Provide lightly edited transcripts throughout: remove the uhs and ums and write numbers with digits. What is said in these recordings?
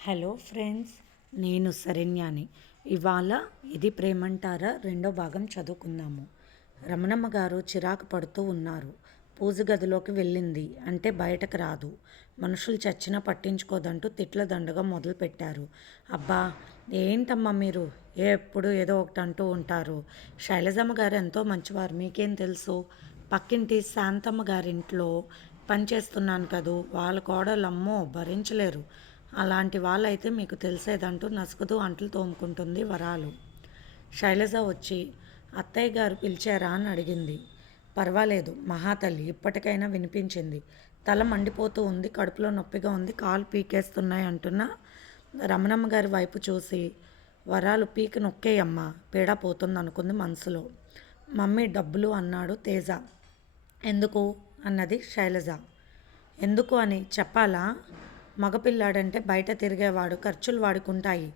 Hello friends, నేను శరణ్యాని. ఇవాళ ఇది ప్రేమంటారా రెండో భాగం చదువుకుందాము. రమణమ్మ గారు చిరాకు పడుతూ ఉన్నారు. పూజ గదిలోకి వెళ్ళింది అంటే బయటకు రాదు. మనుషులు చచ్చినా పట్టించుకోదంటూ తిట్ల దండగా మొదలుపెట్టారు. అబ్బా, ఏంటమ్మా మీరు ఎప్పుడు ఏదో ఒకటి అంటూ ఉంటారు. శైలజమ్మ గారు ఎంతో మంచివారు, మీకేం తెలుసు? పక్కింటి శాంతమ్మ గారింట్లో పనిచేస్తున్నాను కదూ, వాళ్ళ కోడలమ్మో భరించలేరు. అలాంటి వాళ్ళైతే మీకు తెలిసేదంటూ నసుకుతూ అంట్లు తోముకుంటుంది వరాలు. శైలజ వచ్చి అత్తయ్య గారు పిలిచారా అని అడిగింది. పర్వాలేదు మహాతల్లి, ఇప్పటికైనా వినిపించింది. తల మండిపోతూ ఉంది, కడుపులో నొప్పిగా ఉంది, కాలు పీకేస్తున్నాయి అంటున్న రమణమ్మ గారి వైపు చూసి, వరాలు పీకి నొక్కేయమ్మా, పీడ పోతుంది అనుకుంది మనసులో. మమ్మీ డబ్బులు అన్నాడు తేజ. ఎందుకు అన్నది శైలజ. ఎందుకు అని చెప్పాలా? మగపిల్లాడంటే బయట తిరిగేవాడు, ఖర్చులు వాడుకుంటాయి.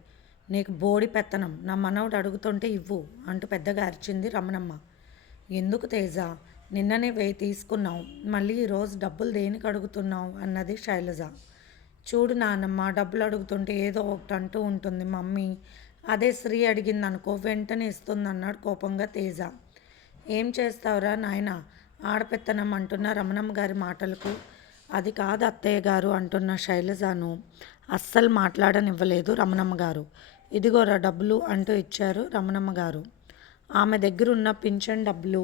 నీకు బోడి పెత్తనం, నా మనవడు అడుగుతుంటే ఇవ్వు అంటూ పెద్దగా అరిచింది రమణమ్మ. ఎందుకు తేజ, నిన్ననే 1000 తీసుకున్నావు, మళ్ళీ ఈరోజు డబ్బులు దేనికి అడుగుతున్నావు అన్నది శైలజ. చూడు నాన్నమ్మ, డబ్బులు అడుగుతుంటే ఏదో ఒకటి అంటూ ఉంటుంది మమ్మీ. అదే శ్రీ అడిగింది అనుకో వెంటనే ఇస్తుంది అన్నాడు కోపంగా తేజ. ఏం చేస్తావురా నాయన, ఆడపెత్తనం అంటున్న రమణమ్మ గారి మాటలకు అది కాదు అత్తయ్య గారు అంటున్న శైలజను అస్సలు మాట్లాడనివ్వలేదు రమణమ్మ గారు. ఇదిగోరా డబ్బులు అంటూ ఇచ్చారు రమణమ్మ గారు. ఆమె దగ్గర ఉన్న పింఛన్ డబ్బులు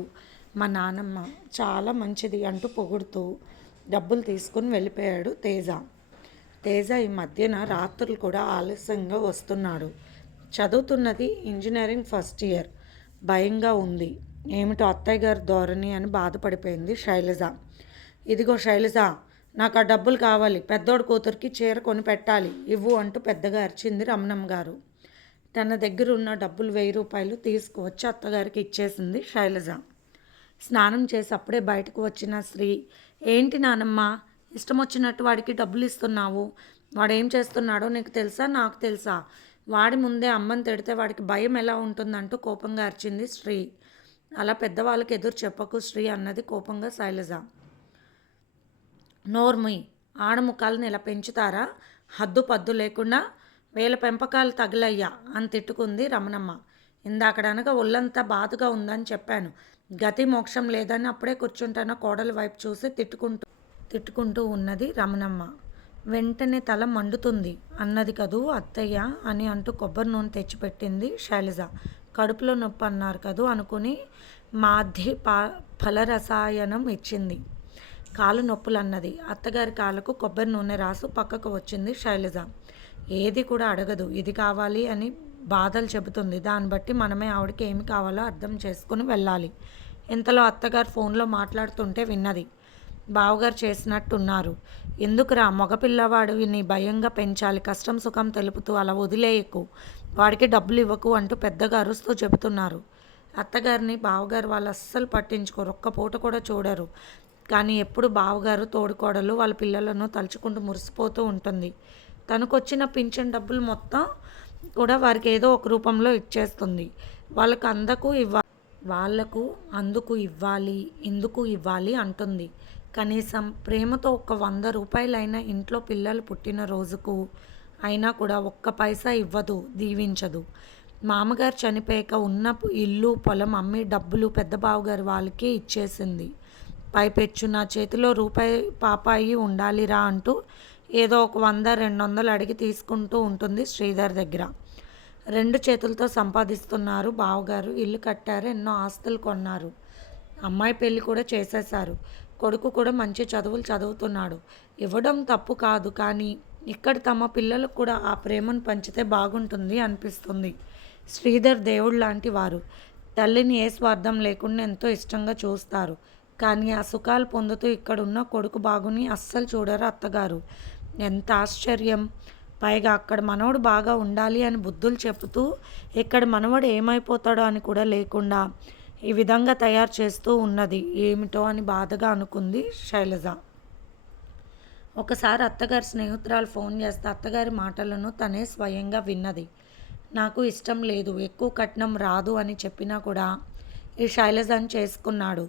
మా నానమ్మ చాలా మంచిది అంటూ పొగుడుతూ డబ్బులు తీసుకుని వెళ్ళిపోయాడు తేజ. తేజ ఈ మధ్యన రాత్రులు కూడా ఆలస్యంగా వస్తున్నాడు. చదువుతున్నది ఇంజనీరింగ్ ఫస్ట్ ఇయర్. భయంగా ఉంది. ఏమిటో అత్తయ్య గారి ధోరణి అని బాధపడిపోయింది శైలజ. ఇదిగో శైలజ, నాకు ఆ డబ్బులు కావాలి, పెద్దోడు కూతురికి చీర కొని పెట్టాలి, ఇవ్వు అంటూ పెద్దగా అరిచింది రమణమ్మ గారు. తన దగ్గర ఉన్న డబ్బులు 1000 రూపాయలు తీసుకువచ్చి అత్తగారికి ఇచ్చేసింది శైలజ. స్నానం చేసి అప్పుడే బయటకు వచ్చిన శ్రీ, ఏంటి నానమ్మ ఇష్టం వచ్చినట్టు వాడికి డబ్బులు ఇస్తున్నావు? వాడేం చేస్తున్నాడో నీకు తెలుసా, నాకు తెలుసా? వాడి ముందే అమ్మని తిడితే వాడికి భయం ఎలా ఉంటుందంటూ కోపంగా అరిచింది శ్రీ. అలా పెద్దవాళ్ళకి ఎదురు చెప్పకు శ్రీ అన్నది కోపంగా శైలజ. నోర్ముయ్, ఆడముఖాలను ఇలా పెంచుతారా? హద్దు పద్దు లేకుండా 1000 పెంపకాలు తగిలయ్యా అని తిట్టుకుంది రమణమ్మ. ఇందాకడనగా ఒళ్ళంతా బాధగా ఉందని చెప్పాను, గతి మోక్షం లేదని అప్పుడే కూర్చుంటున్న కోడలి వైపు చూసి తిట్టుకుంటూ ఉన్నది రమణమ్మ. వెంటనే తల మండుతుంది అన్నది కదూ అత్తయ్య అని అంటూ కొబ్బరి నూనె తెచ్చిపెట్టింది శైలజ. కడుపులో నొప్పి అన్నారు కదూ అనుకుని మాధ్య ఫలరసాయనం ఇచ్చింది. కాలు నొప్పులన్నది. అత్తగారి కాళ్ళకు కొబ్బరి నూనె రాసు పక్కకు వచ్చింది శైలజ. ఏది కూడా అడగదు, ఇది కావాలి అని బాధలు చెబుతుంది. దాన్ని బట్టి మనమే ఆవిడకి ఏమి కావాలో అర్థం చేసుకుని వెళ్ళాలి. ఇంతలో అత్తగారు ఫోన్లో మాట్లాడుతుంటే విన్నది. బావగారు చేసినట్టున్నారు. ఎందుకురా, మగపిల్లవాడిని భయంగా పెంచాలి, కష్టం సుఖం తెలుపుతూ అలా వదిలేయకు, వాడికి డబ్బులు ఇవ్వకు అంటూ పెద్దగా అరుస్తూ చెబుతున్నారు. అత్తగారిని బావగారు వాళ్ళు అస్సలు పట్టించుకోరు, ఒక్క పూట కూడా చూడరు. కానీ ఎప్పుడు బావగారు తోడుకోడలు వాళ్ళ పిల్లలను తలుచుకుంటూ మురిసిపోతూ ఉంటుంది. తనకొచ్చిన పింఛన్ డబ్బులు మొత్తం కూడా వారికి ఏదో ఒక రూపంలో ఇచ్చేస్తుంది. వాళ్ళకు అందుకు ఇవ్వాలి, ఇందుకు ఇవ్వాలి అంటుంది. కనీసం ప్రేమతో ఒక 100 రూపాయలైనా ఇంట్లో పిల్లలు పుట్టిన రోజుకు అయినా కూడా ఒక్క పైసా ఇవ్వదు, దీవించదు. మామగారు చనిపోయాక ఉన్న ఇల్లు పొలం అమ్మి డబ్బులు పెద్ద బావగారు వాళ్ళకే ఇచ్చేసింది. పైపెచ్చు నా చేతిలో రూపాయి పాపాయి ఉండాలిరా అంటూ ఏదో ఒక 100, 200 అడిగి తీసుకుంటూ ఉంటుంది శ్రీధర్ దగ్గర. 2 చేతులతో సంపాదిస్తున్నారు బావగారు. ఇల్లు కట్టారు, ఎన్నో ఆస్తులు కొన్నారు, అమ్మాయి పెళ్ళి కూడా చేసేశారు. కొడుకు కూడా మంచి చదువులు చదువుతున్నాడు. ఇవ్వడం తప్పు కాదు, కానీ ఇక్కడ తమ పిల్లలకు కూడా ఆ ప్రేమను పంచితే బాగుంటుంది అనిపిస్తుంది. శ్రీధర్ దేవుడు లాంటి వారు. తల్లిని ఏ స్వార్థం లేకుండా ఎంతో ఇష్టంగా చూస్తారు. కానీ ఆ సుఖాలు పొందుతూ ఇక్కడున్న కొడుకు బాగుని అస్సలు చూడరు అత్తగారు. ఎంత ఆశ్చర్యం! పైగా అక్కడ మనవడు బాగా ఉండాలి అని బుద్ధులు చెబుతూ ఇక్కడ మనవడు ఏమైపోతాడో అని కూడా లేకుండా ఈ విధంగా తయారు చేస్తూ ఉన్నది ఏమిటో అని బాధగా అనుకుంది శైలజ. ఒకసారి అత్తగారి స్నేహితురాలు ఫోన్ చేస్తే అత్తగారి మాటలను తనే స్వయంగా విన్నది. నాకు ఇష్టం లేదు, ఎక్కువ కట్నం రాదు అని చెప్పినా కూడా ఈ శైలజని చేసుకున్నాడు.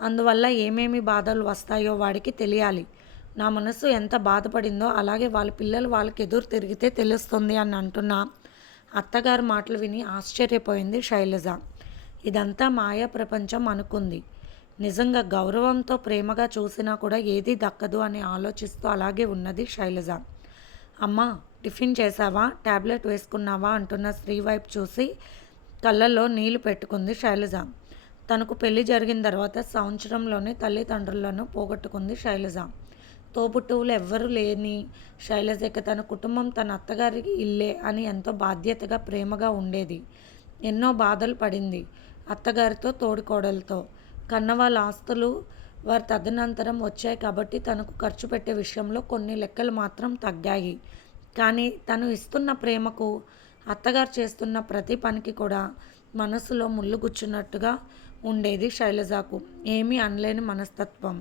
అందువల్ల ఏమేమి బాధలు వస్తాయో వాడికి తెలియాలి. నా మనసు ఎంత బాధపడిందో అలాగే వాళ్ళ పిల్లలు వాళ్ళకి ఎదురు తిరిగితే తెలుస్తుంది అని అంటున్న అత్తగారి మాటలు విని ఆశ్చర్యపోయింది శైలజ. ఇదంతా మాయా ప్రపంచం అనుకుంది. నిజంగా గౌరవంతో ప్రేమగా చూసినా కూడా ఏదీ దక్కదు అని ఆలోచిస్తూ అలాగే ఉన్నది శైలజ. అమ్మా, టిఫిన్ చేసావా, ట్యాబ్లెట్ వేసుకున్నావా అంటున్న స్త్రీ వైపు చూసి కళ్ళల్లో నీళ్లు పెట్టుకుంది శైలజ. తనకు పెళ్లి జరిగిన తర్వాత సంవత్సరంలోనే తల్లిదండ్రులను పోగొట్టుకుంది శైలజ. తోబుట్టువులు ఎవ్వరూ లేని శైలజకి తన కుటుంబం తన అత్తగారి ఇల్లే అని ఎంతో బాధ్యతగా ప్రేమగా ఉండేది. ఎన్నో బాధలు పడింది అత్తగారితో తోడికోడలతో. కన్నవాళ్ళ ఆస్తులు వారి తదనంతరం వచ్చాయి కాబట్టి తనకు ఖర్చు పెట్టే విషయంలో కొన్ని లెక్కలు మాత్రం తగ్గాయి. కానీ తను ఇస్తున్న ప్రేమకు అత్తగారు చేస్తున్న ప్రతి పనికి కూడా మనసులో ముళ్ళు గుచ్చున్నట్టుగా ఉండేది శైలజకు. ఏమీ అనలేని మనస్తత్వం.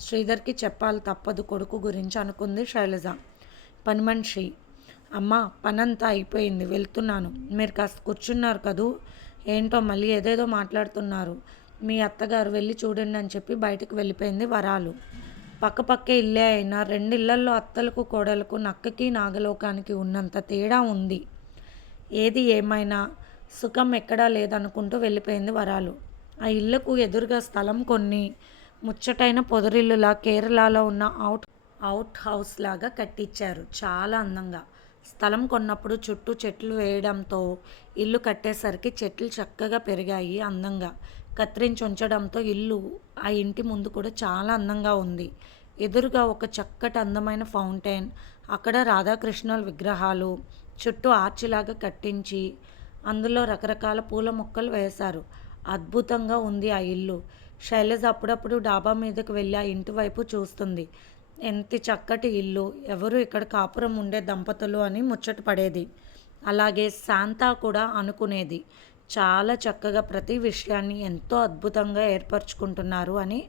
శ్రీధర్కి చెప్పాలి తప్పదు కొడుకు గురించి అనుకుంది శైలజ. పని మనిషి, అమ్మ పనంతా అయిపోయింది, వెళ్తున్నాను, మీరు కాస్త కూర్చున్నారు కదూ, ఏంటో మళ్ళీ ఏదేదో మాట్లాడుతున్నారు, మీ అత్తగారు వెళ్ళి చూడండి అని చెప్పి బయటకు వెళ్ళిపోయింది వరాలు. పక్కపక్కే ఇల్లే అయినా రెండిళ్లల్లో అత్తలకు కోడలకు నక్కకి నాగలోకానికి ఉన్నంత తేడా ఉంది. ఏది ఏమైనా సుఖం ఎక్కడా లేదనుకుంటూ వెళ్ళిపోయింది వరాలు. ఆ ఇళ్లకు ఎదురుగా స్థలం కొన్ని ముచ్చటైన పొదరిల్లులా కేరళలో ఉన్న అవుట్ హౌస్ లాగా కట్టించారు. చాలా అందంగా. స్థలం కొన్నప్పుడు చుట్టూ చెట్లు వేయడంతో ఇల్లు కట్టేసరికి చెట్లు చక్కగా పెరిగాయి. అందంగా కత్తిరించి ఉంచడంతో ఇల్లు ఆ ఇంటి ముందు కూడా చాలా అందంగా ఉంది. ఎదురుగా ఒక చక్కటి అందమైన ఫౌంటైన్, అక్కడ రాధాకృష్ణుల విగ్రహాలు, చుట్టూ ఆర్చిలాగా కట్టించి అందులో రకరకాల పూల మొక్కలు వేశారు. అద్భుతంగా ఉంది ఆ ఇల్లు. శైలజ అప్పుడప్పుడు డాబా మీదకు వెళ్ళి ఆ ఇంటి వైపు చూస్తుంది. ఎంత చక్కటి ఇల్లు, ఎవరు ఇక్కడ కాపురం ఉండే దంపతులు అని ముచ్చట పడేది. అలాగే శాంత కూడా అనుకునేది, చాలా చక్కగా ప్రతి విషయాన్ని ఎంతో అద్భుతంగా ఏర్పరచుకుంటున్నారు అని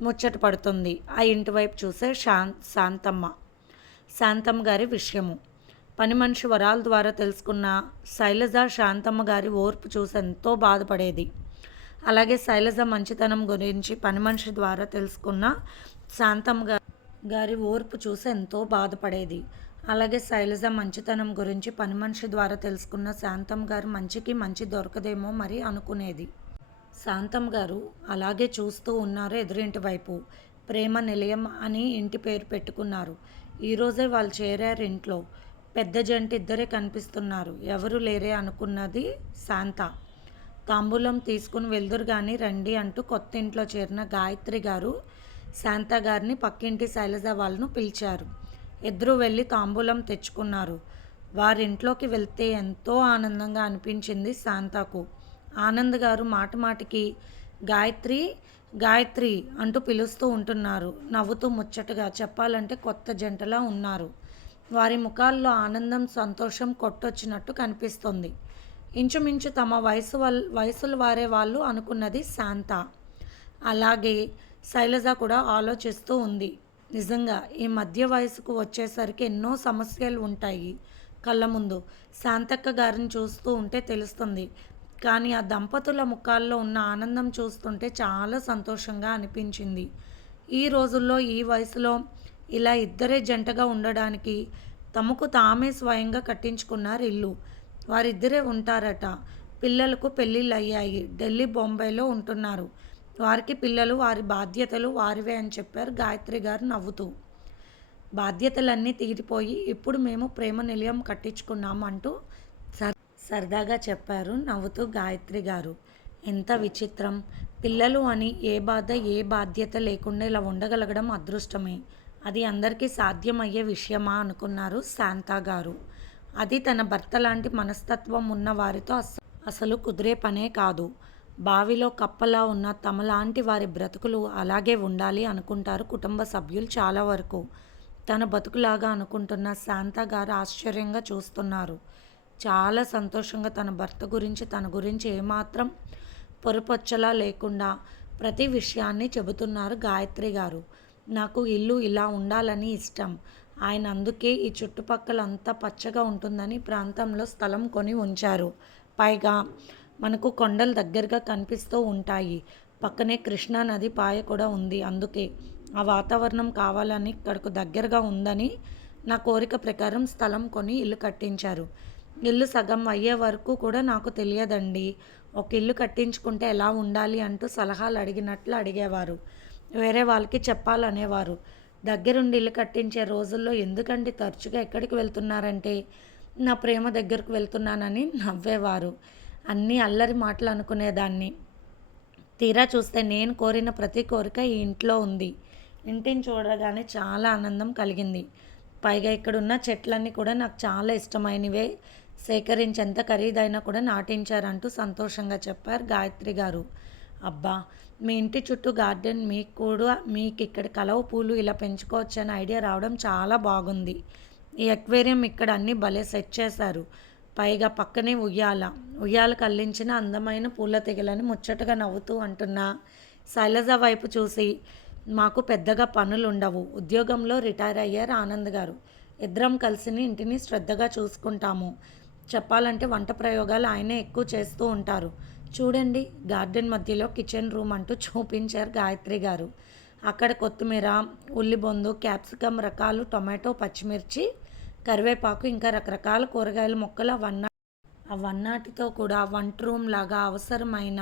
ముచ్చట పడుతుంది ఆ ఇంటి వైపు చూసే శాంతమ్మ గారి విషయము. పని మనిషి వరాల ద్వారా తెలుసుకున్న శైలజ శాంతమ్మ గారి ఓర్పు చూసి ఎంతో బాధపడేది. అలాగే శైలజ మంచితనం గురించి పని మనిషి ద్వారా తెలుసుకున్న శాంతమ్మ గారి ఓర్పు చూసి ఎంతో బాధపడేది. అలాగే శైలజ మంచితనం గురించి పని మనిషి ద్వారా తెలుసుకున్న శాంతమ్మ గారు మంచికి మంచి దొరకదేమో మరి అనుకునేది. శాంతమ్మ గారు అలాగే చూస్తూ ఉన్నారు ఎదురింటి వైపు. ప్రేమ నిలయం అని ఇంటి పేరు పెట్టుకున్నారు. ఈరోజే వాళ్ళు చేరారు ఇంట్లో. పెద్ద జంట ఇద్దరే కనిపిస్తున్నారు. ఎవరు లేరే అనుకున్నది శాంత. తాంబూలం తీసుకుని వెళ్దురు కానీ రండి అంటూ కొత్త ఇంట్లో చేరిన గాయత్రి గారు శాంత గారిని పక్కింటి శైలజ వాళ్ళను పిలిచారు. ఇద్దరూ వెళ్ళి తాంబూలం తెచ్చుకున్నారు. వారింట్లోకి వెళ్తే ఎంతో ఆనందంగా అనిపించింది శాంతకు. ఆనంద్ గారు మాట మాటికి గాయత్రి గాయత్రి అంటూ పిలుస్తూ ఉంటున్నారు. నవ్వుతూ ముచ్చటగా, చెప్పాలంటే కొత్త జంటలా ఉన్నారు. వారి ముఖాల్లో ఆనందం సంతోషం కొట్టొచ్చినట్టు కనిపిస్తుంది. ఇంచుమించు తమ వయసుల వారే వాళ్ళు అనుకున్నది శాంత. అలాగే శైలజ కూడా ఆలోచిస్తూ ఉంది. నిజంగా ఈ మధ్య వయసుకు వచ్చేసరికి ఎన్నో సమస్యలు ఉంటాయి కళ్ళ ముందు. శాంతక్క గారిని చూస్తూ ఉంటే తెలుస్తుంది. కానీ ఆ దంపతుల ముఖాల్లో ఉన్న ఆనందం చూస్తుంటే చాలా సంతోషంగా అనిపించింది. ఈ రోజుల్లో ఈ వయసులో ఇలా ఇద్దరే జంటగా ఉండడానికి తమకు తామే స్వయంగా కట్టించుకున్నారు ఇల్లు. వారిద్దరే ఉంటారట. పిల్లలకు పెళ్ళిళ్ళు అయ్యాయి. ఢిల్లీ, బొంబాయిలో ఉంటున్నారు. వారికి పిల్లలు, వారి బాధ్యతలు వారివే అని చెప్పారు గాయత్రి గారు నవ్వుతూ. బాధ్యతలన్నీ తీరిపోయి ఇప్పుడు మేము ప్రేమ నిలయం కట్టించుకున్నాము అంటూ సరదాగా చెప్పారు నవ్వుతూ గాయత్రి గారు. ఎంత విచిత్రం! పిల్లలు అని ఏ బాధ ఏ బాధ్యత లేకుండా ఇలా ఉండగలగడం అదృష్టమే. అది అందరికీ సాధ్యమయ్యే విషయమా అనుకున్నారు శాంత గారు. అది తన భర్త లాంటి మనస్తత్వం ఉన్న వారితో అసలు కుదిరే పనే కాదు. బావిలో కప్పలా ఉన్న తమలాంటి వారి బ్రతుకులు అలాగే ఉండాలి అనుకుంటారు కుటుంబ సభ్యులు చాలా వరకు. తన బతుకులాగా అనుకుంటున్న శాంత గారు ఆశ్చర్యంగా చూస్తున్నారు. చాలా సంతోషంగా తన భర్త గురించి తన గురించి ఏమాత్రం పొరపొచ్చలా లేకుండా ప్రతి విషయాన్ని చెబుతున్నారు గాయత్రి గారు. నాకు ఇల్లు ఇలా ఉండాలని ఇష్టం. ఆయన అందుకే ఈ చుట్టుపక్కలంతా పచ్చగా ఉంటుందని ప్రాంతంలో స్థలం కొని ఉంచారు. పైగా మనకు కొండలు దగ్గరగా కనిపిస్తూ ఉంటాయి. పక్కనే కృష్ణా నది పాయ కూడా ఉంది. అందుకే ఆ వాతావరణం కావాలని ఇక్కడకు దగ్గరగా ఉందని నా కోరిక ప్రకారం స్థలం కొని ఇల్లు కట్టించారు. ఇల్లు సగం అయ్యే వరకు కూడా నాకు తెలియదండి. ఒక ఇల్లు కట్టించుకుంటే ఎలా ఉండాలి అంటూ సలహాలు అడిగినట్లు అడిగేవారు. వేరే వాళ్ళకి చెప్పాలనేవారు. దగ్గరుండి ఇల్లు కట్టించే రోజుల్లో ఎందుకండి తరచుగా ఎక్కడికి వెళ్తున్నారంటే, నా ప్రేమ దగ్గరకు వెళ్తున్నానని నవ్వేవారు. అన్నీ అల్లరి మాటలు అనుకునేదాన్ని. తీరా చూస్తే నేను కోరిన ప్రతి కోరిక ఈ ఇంట్లో ఉంది. ఇంటిని చూడగానే చాలా ఆనందం కలిగింది. పైగా ఇక్కడున్న చెట్లన్నీ కూడా నాకు చాలా ఇష్టమైనవే. సేకరించి ఎంత ఖరీదైనా కూడా నాటించారంటూ సంతోషంగా చెప్పారు గాయత్రి గారు. అబ్బా! మీ ఇంటి చుట్టూ గార్డెన్ మీకు ఇక్కడ కలవ పూలు ఇలా పెంచుకోవచ్చని ఐడియా రావడం చాలా బాగుంది. ఈ అక్వేరియం ఇక్కడ అన్నీ భలే సెట్ చేశారు. పైగా పక్కనే ఉయ్యాలకు అల్లించిన అందమైన పూల తెగలని ముచ్చటగా నవ్వుతూ అంటున్న శైలజ వైపు చూసి, మాకు పెద్దగా పనులుండవు. ఉద్యోగంలో రిటైర్ అయ్యారు ఆనంద్ గారు. ఇద్దరం కలిసి ఇంటిని శ్రద్ధగా చూసుకుంటాము. చెప్పాలంటే వంట ప్రయోగాలు ఆయనే ఎక్కువ చేస్తూ ఉంటారు. చూడండి, గార్డెన్ మధ్యలో కిచెన్ రూమ్ అంటూ చూపించారు గాయత్రి గారు. అక్కడ కొత్తిమీర, ఉల్లిబొందు, క్యాప్సికమ్ రకాలు, టొమాటో, పచ్చిమిర్చి, కరివేపాకు ఇంకా రకరకాల కూరగాయల మొక్కలు అవన్నాటితో కూడా వంట రూమ్ లాగా అవసరమైన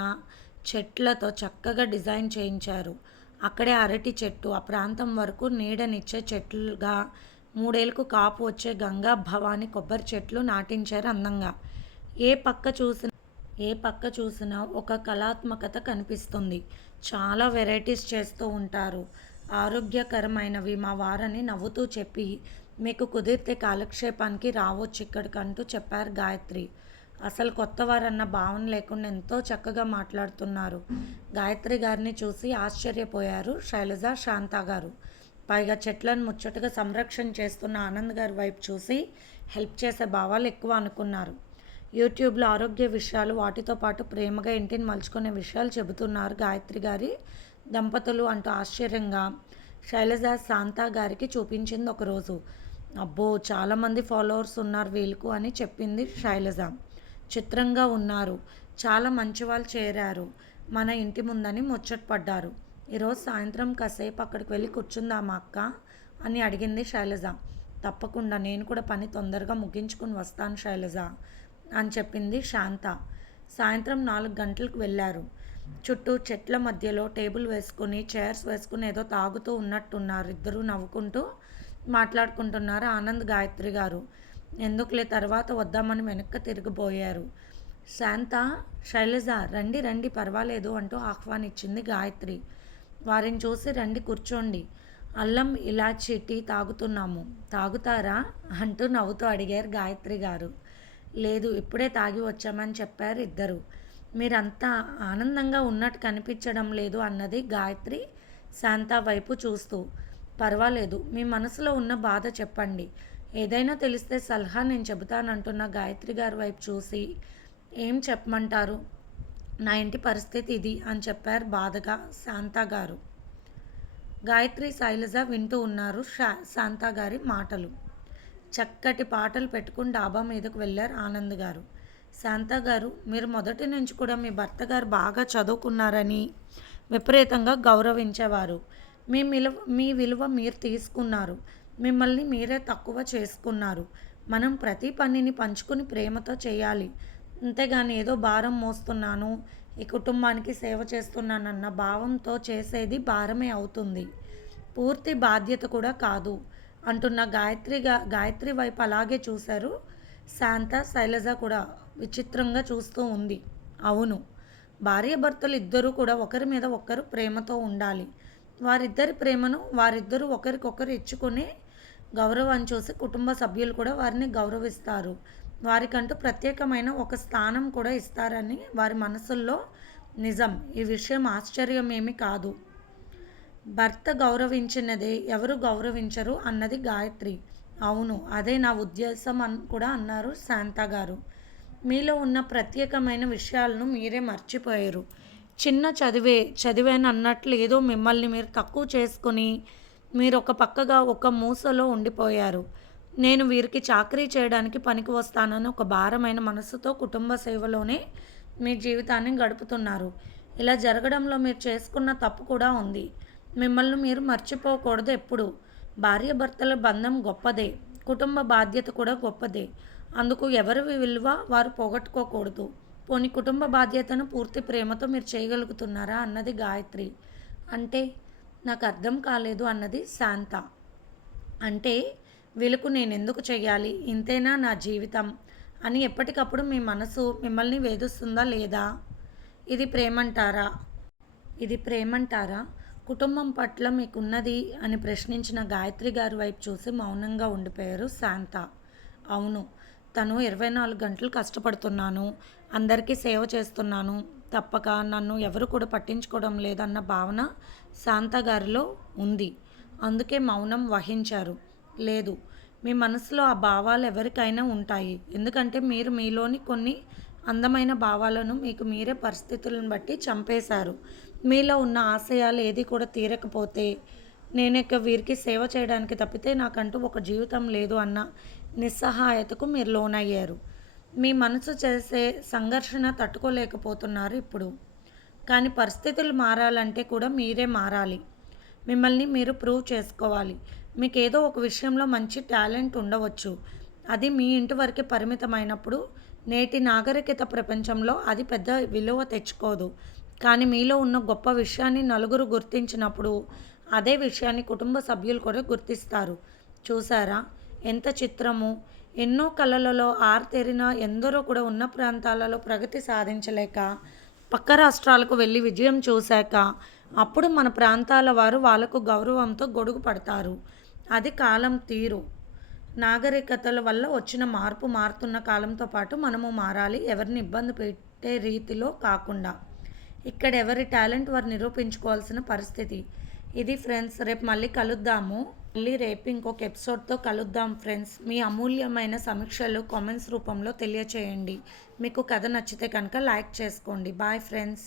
చెట్లతో చక్కగా డిజైన్ చేయించారు. అక్కడే అరటి చెట్టు, ఆ ప్రాంతం వరకు నీడనిచ్చే చెట్లుగా 3 ఏళ్లకు కాపు వచ్చే గంగా భవాని కొబ్బరి చెట్లు నాటించారు అందంగా. ఏ పక్క చూసినా ఒక కళాత్మకత కనిపిస్తుంది. చాలా వెరైటీస్ చేస్తూ ఉంటారు. ఆరోగ్యకరమైనవి మా వారని నవ్వుతూ చెప్పి, మీకు కుదిరితే కాలక్షేపానికి రావచ్చు ఇక్కడికంటూ చెప్పారు గాయత్రి. అసలు కొత్తవారన్న భావన లేకుండా ఎంతో చక్కగా మాట్లాడుతున్నారు. గాయత్రి గారిని చూసి ఆశ్చర్యపోయారు శైలజ, శాంత గారు. పైగా చెట్లను ముచ్చటగా సంరక్షణ చేస్తున్న ఆనంద్ గారి వైపు చూసి హెల్ప్ చేసే భావాలు ఎక్కువ అనుకున్నారు. యూట్యూబ్లో ఆరోగ్య విషయాలు, వాటితో పాటు ప్రేమగా ఇంటిని మలుచుకునే విషయాలు చెబుతున్నారు గాయత్రి గారి దంపతులు అంటూ ఆశ్చర్యంగా శైలజ శాంత గారికి చూపించింది ఒకరోజు. అబ్బో, చాలామంది ఫాలోవర్స్ ఉన్నారు వీళ్ళకు అని చెప్పింది శైలజ. చిత్రంగా ఉన్నారు, చాలా మంచి వాళ్ళు చేరారు మన ఇంటి ముందని ముచ్చటపడ్డారు. ఈరోజు సాయంత్రం కాసేపు అక్కడికి వెళ్ళి కూర్చుందామా అక్క అని అడిగింది శైలజ. తప్పకుండా, నేను కూడా పని తొందరగా ముగించుకుని వస్తాను శైలజ అని చెప్పింది శాంత. సాయంత్రం 4 గంటలకు వెళ్ళారు. చుట్టూ చెట్ల మధ్యలో టేబుల్ వేసుకుని, చైర్స్ వేసుకుని ఏదో తాగుతూ ఉన్నట్టున్నారు. ఇద్దరూ నవ్వుకుంటూ మాట్లాడుకుంటున్నారు ఆనంద్, గాయత్రి గారు. ఎందుకులే, తర్వాత వద్దామని వెనక్కి తిరిగిపోయారు. శాంత, శైలజ రండి రండి పర్వాలేదు అంటూ ఆహ్వానించింది గాయత్రి. వారిని చూసి రండి కూర్చోండి, అల్లం ఇలాచీ టీ తాగుతున్నాము, తాగుతారా అంటూ నవ్వుతూ అడిగారు గాయత్రి గారు. లేదు, ఇప్పుడే తాగి వచ్చామని చెప్పారు ఇద్దరు. మీరంతా ఆనందంగా ఉన్నట్టు కనిపించడం లేదు అన్నది గాయత్రి శాంత వైపు చూస్తూ. పర్వాలేదు, మీ మనసులో ఉన్న బాధ చెప్పండి, ఏదైనా తెలిస్తే సలహా నేను చెబుతానంటున్న గాయత్రి గారి వైపు చూసి, ఏం చెప్పమంటారు, నా ఇంటి పరిస్థితి ఇది అని చెప్పారు బాధగా శాంత గారు. గాయత్రి, శైలజ వింటూ ఉన్నారు శాంత గారి మాటలు. చక్కటి పాటలు పెట్టుకుని డాబా మీదకు వెళ్ళారు ఆనంద్ గారు. శాంత గారు, మీరు మొదటి నుంచి కూడా మీ భర్త గారు బాగా చదువుకున్నారని విపరీతంగా గౌరవించేవారు. మీ విలువ మీరు తీసుకున్నారు. మిమ్మల్ని మీరే తక్కువ చేసుకున్నారు. మనం ప్రతి పనిని పంచుకుని ప్రేమతో చేయాలి. అంతేగాని ఏదో భారం మోస్తున్నాను, ఈ కుటుంబానికి సేవ చేస్తున్నానన్న భావంతో చేసేది భారమే అవుతుంది, పూర్తి బాధ్యత కూడా కాదు అంటున్న గాయత్రి వైపు అలాగే చూశారు శాంత. శైలజ కూడా విచిత్రంగా చూస్తూ ఉంది. అవును, భార్యాభర్తలు ఇద్దరూ కూడా ఒకరి మీద ఒకరు ప్రేమతో ఉండాలి. వారిద్దరి ప్రేమను వారిద్దరూ ఒకరికొకరు ఇచ్చుకునే గౌరవం చూసి కుటుంబ సభ్యులు కూడా వారిని గౌరవిస్తారు. వారికంటూ ప్రత్యేకమైన ఒక స్థానం కూడా ఇస్తారని వారి మనసుల్లో నిజం. ఈ విషయం ఆశ్చర్యమేమీ కాదు. భర్త గౌరవించినదే ఎవరు గౌరవించరు అన్నది గాయత్రి. అవును, అదే నా ఉద్దేశం అని కూడా అన్నారు శాంత గారు. మీలో ఉన్న ప్రత్యేకమైన విషయాలను మీరే మర్చిపోయారు. చిన్న చదివాను అన్నట్లు ఏదో మిమ్మల్ని మీరు తక్కువ చేసుకొని మీరు ఒక పక్కగా ఒక మూసలో ఉండిపోయారు. నేను వీరికి చాకరీ చేయడానికి పనికి వస్తానని ఒక భారమైన మనసుతో కుటుంబ సేవలోనే మీ జీవితాన్ని గడుపుతున్నారు. ఇలా జరగడంలో మీరు చేసుకున్న తప్పు కూడా ఉంది. మిమ్మల్ని మీరు మర్చిపోకూడదు ఎప్పుడు. భార్యాభర్తల బంధం గొప్పదే, కుటుంబ బాధ్యత కూడా గొప్పదే. అందుకు ఎవరి విలువ వారు పోగొట్టుకోకూడదు. పోనీ కుటుంబ బాధ్యతను పూర్తి ప్రేమతో మీరు చేయగలుగుతున్నారా అన్నది గాయత్రి. అంటే నాకు అర్థం కాలేదు అన్నది శాంత. అంటే వీళ్ళకు నేనెందుకు చెయ్యాలి, ఇంతేనా నా జీవితం అని ఎప్పటికప్పుడు మీ మనసు మిమ్మల్ని వేధిస్తుందా లేదా? ఇది ప్రేమంటారా? ఇది ప్రేమంటారా? కుటుంబం పట్ల మీకున్నది అని ప్రశ్నించిన గాయత్రి గారి వైపు చూసి మౌనంగా ఉండిపోయారు శాంత. అవును, తను 24 గంటలు కష్టపడుతున్నాను, అందరికీ సేవ చేస్తున్నాను, తప్పక నన్ను ఎవరు కూడా పట్టించుకోవడం లేదన్న భావన శాంత గారిలో ఉంది. అందుకే మౌనం వహించారు. లేదు, మీ మనసులో ఆ భావాలు ఎవరికైనా ఉంటాయి. ఎందుకంటే మీరు మీలోని కొన్ని అందమైన భావాలను మీకు మీరే పరిస్థితులను బట్టి చంపేశారు. మీలో ఉన్న ఆశయాలు ఏది కూడా తీరకపోతే, నేనిక వీరికి సేవ చేయడానికి తప్పితే నాకంటూ ఒక జీవితం లేదు అన్న నిస్సహాయతకు మీరు లోనయ్యారు. మీ మనసు చేసే సంఘర్షణ తట్టుకోలేకపోతున్నారు ఇప్పుడు. కానీ పరిస్థితులు మారాలంటే కూడా మీరే మారాలి. మిమ్మల్ని మీరు ప్రూవ్ చేసుకోవాలి. మీకు ఏదో ఒక విషయంలో మంచి టాలెంట్ ఉండవచ్చు. అది మీ ఇంటి వరకే పరిమితమైనప్పుడు నేటి నాగరికత ప్రపంచంలో అది పెద్ద విలువ తెచ్చుకోదు. కానీ మీలో ఉన్న గొప్ప విషయాన్ని నలుగురు గుర్తించినప్పుడు అదే విషయాన్ని కుటుంబ సభ్యులు కూడా గుర్తిస్తారు. చూసారా ఎంత చిత్రము! ఎన్నో కళలలో ఆరితేరిన ఎందరో కూడా ఉన్న ప్రాంతాలలో ప్రగతి సాధించలేక పక్క రాష్ట్రాలకు వెళ్ళి విజయం చూశాక అప్పుడు మన ప్రాంతాల వారు వాళ్ళకు గౌరవంతో గొడుగు పడతారు. అది కాలం తీరు. నాగరికతల వల్ల వచ్చిన మార్పు మారుతున్న కాలంతో పాటు మనము మారాలి, ఎవరిని ఇబ్బంది పెట్టే రీతిలో కాకుండా. ఇక్కడ ఎవరి టాలెంట్ వారు నిరూపించుకోవాల్సిన పరిస్థితి. ఇది ఫ్రెండ్స్, రేపు మళ్ళీ కలుద్దాము. మళ్ళీ రేపు ఇంకొక ఎపిసోడ్తో కలుద్దాం ఫ్రెండ్స్. మీ అమూల్యమైన సమీక్షలు కామెంట్స్ రూపంలో తెలియచేయండి. మీకు కథ నచ్చితే కనుక లైక్ చేసుకోండి. Bye friends.